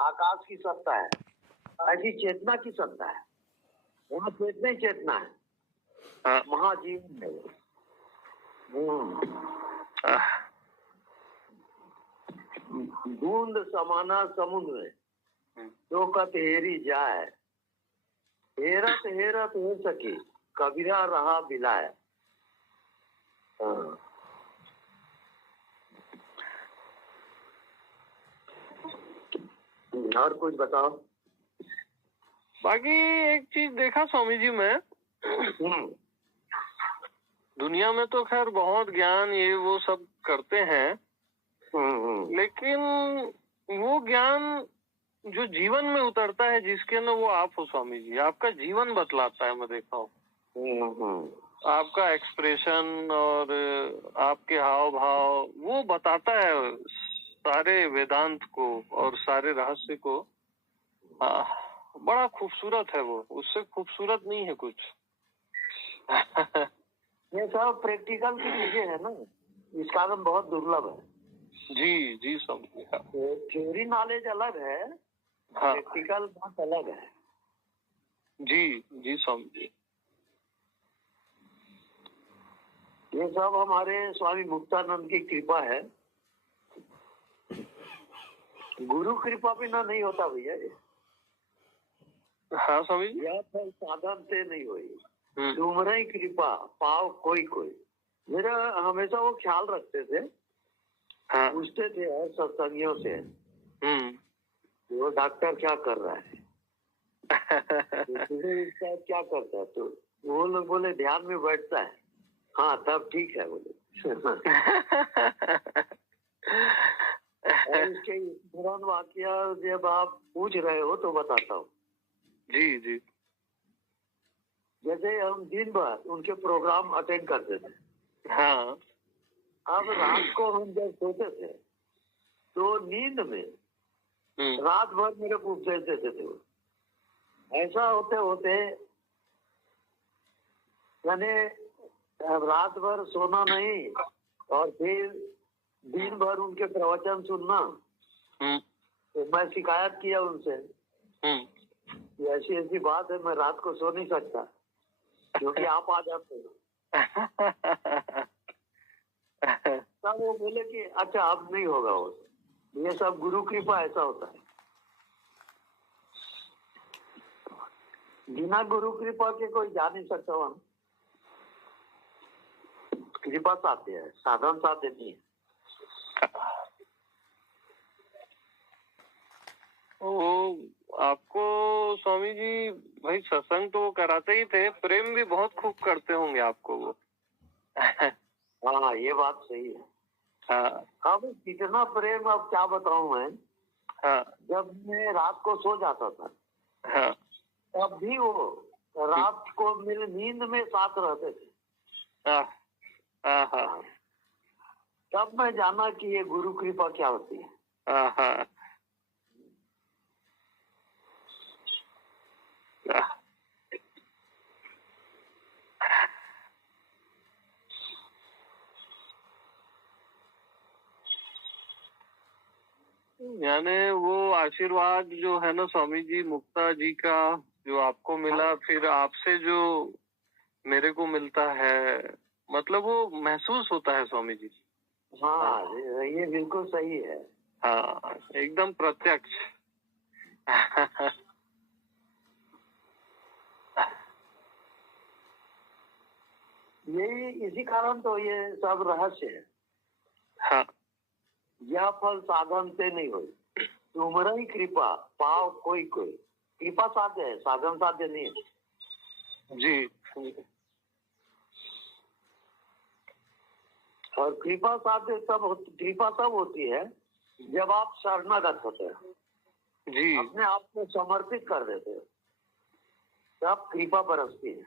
आकाश की सत्ता है, ऐसी चेतना की सत्ता है। वहाँ चेतना ही चेतना है, महाजीवन है। बूंद समाना समुद्र में, तो कत हेरी जाए, हेरत हेरत हो सकी, कबीरा रहा बिलाए। और कुछ बताओ। बाकी एक चीज देखा स्वामी जी मैं, दुनिया में तो खैर बहुत ज्ञान ये वो सब करते हैं, लेकिन वो ज्ञान जो जीवन में उतरता है जिसके ना, वो आप हो स्वामी जी। आपका जीवन बतलाता है, मैं देखा हूँ। आपका एक्सप्रेशन और आपके हाव भाव वो बताता है सारे वेदांत को और सारे रहस्य को। बड़ा खूबसूरत है वो, उससे खूबसूरत नहीं है कुछ। ये सब प्रैक्टिकल की चीजें है ना, इस कारण बहुत दुर्लभ है। जी जी समझ। थ्योरी नॉलेज अलग है, प्रैक्टिकल बात अलग है। जी जी समझे। ये सब हमारे स्वामी मुक्तानंद की कृपा है। गुरु कृपा बिना नहीं होता भैया। हाँ स्वामी जी। यह फल साधन से नहीं हुई, तुम्हारी कृपा पाओ कोई कोई। मेरा हमेशा वो ख्याल रखते थे, पूछते थे सत्संगियों से, वो डॉक्टर क्या कर रहा है, क्या करता है, तो वो लोग बोले ध्यान में बैठता है। हाँ तब ठीक है बोले। और इसके पुरान वाकया जब आप पूछ रहे हो तो बताता हूँ। जी जी। जैसे हम दिन भर उनके प्रोग्राम अटेंड करते थे। हाँ। अब रात को हम जब सोते थे तो नींद में रात भर मेरे को उपदेश देते थे। ऐसा होते होते मैंने रात भर सोना नहीं और फिर दिन भर उनके प्रवचन सुनना। तो मैं शिकायत किया उनसे कि ऐसी ऐसी बात है, मैं रात को सो नहीं सकता क्योंकि आप आ जाते हो। तब वो बोले कि अच्छा अब नहीं होगा वो, ये सब गुरु कृपा ऐसा होता है। बिना गुरु कृपा के कोई जा नहीं सकता वहां। कृपा साध्य है, साधन साध्य नहीं है। ओ, आपको स्वामी जी भाई सत्संग तो वो कराते ही थे, प्रेम भी बहुत खूब करते होंगे आपको वो। हाँ ये बात सही है। हाँ। अब कितना प्रेम, अब क्या बताऊं मैं। हाँ। जब मैं रात को सो जाता था, हाँ। तब भी वो रात को मेरे नींद में साथ रहते थे। तब मैं जाना कि ये गुरु कृपा क्या होती है। यानी वो आशीर्वाद जो है ना स्वामी जी, मुक्ता जी का जो आपको मिला, फिर आपसे जो मेरे को मिलता है, मतलब वो महसूस होता है स्वामी जी। हाँ ये बिल्कुल सही है। हाँ एकदम प्रत्यक्ष। यही इसी कारण तो ये सब रहस्य है। हाँ। यह फल साधन से नहीं हुई, तुम्हारी कृपा पाओ कोई कोई। कृपा साध्य है, साधन साध्य नहीं है। जी। और कृपा साध्य कृपा तब होती है जब आप शरणागत होते हैं, जी, अपने आप को समर्पित कर देते हो, तब कृपा बरसती है।